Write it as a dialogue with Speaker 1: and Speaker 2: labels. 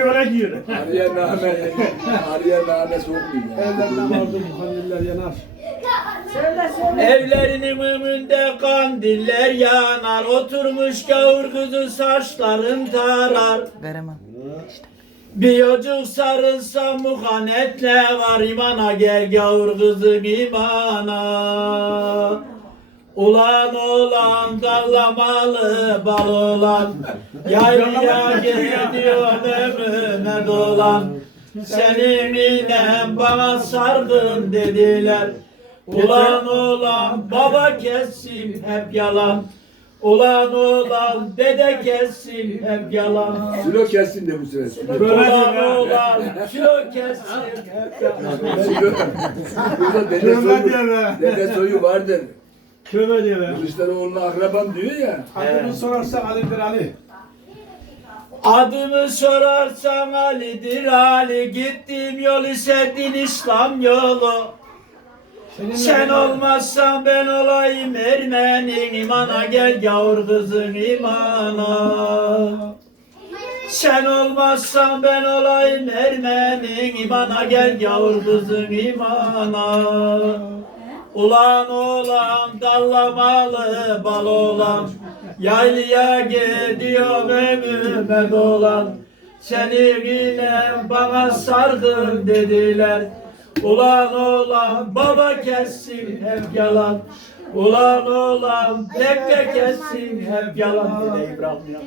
Speaker 1: Yola gir.
Speaker 2: Arıya nane, arıya nane.
Speaker 1: Ellerden kandiller yanar.
Speaker 3: Evlerinin önünde kandiller yanar Oturmuş gavur kızı saçların tarar
Speaker 4: Veremem.
Speaker 3: Bir yocuk sarılsa muhanetle var imana gel gavur kızım imana Ulan oğlan dallamalı bal olan Yaylıya gidiyor ömrüme dolan Senin inen bana sargın dediler Ulan oğlan baba kessin hep yalan Ulan oğlan dede kessin hep yalan
Speaker 2: Sülo kessin de bu sene.
Speaker 3: Ulan oğlan kilo kessin hep yalan
Speaker 2: Sülo. Burada dede soyu,
Speaker 1: deme.
Speaker 2: dede soyu vardır.
Speaker 1: Tövbe diye.
Speaker 2: Kılıçdaroğlu'na akrabam diyor ya.
Speaker 1: Adını sorarsa Ali'dir Ali.
Speaker 3: Adımı sorarsan Ali'dir Ali. Gittiğim yol ise din İslam yolu. Sen olmazsan ben olayım Ermenin imana. Gel gavur kızın imana. Sen olmazsan ben olayım Ermenin imana. Gel gavur kızın imana. Ulan oğlan dallamalı bal olan Yaylıya gidiyor ömrüme dolan. Senin yine bana sargın dediler. Ulan oğlan baba kessin hep yalan. Ulan oğlan tekke kessin hep yalan. Dede İbrahim ya.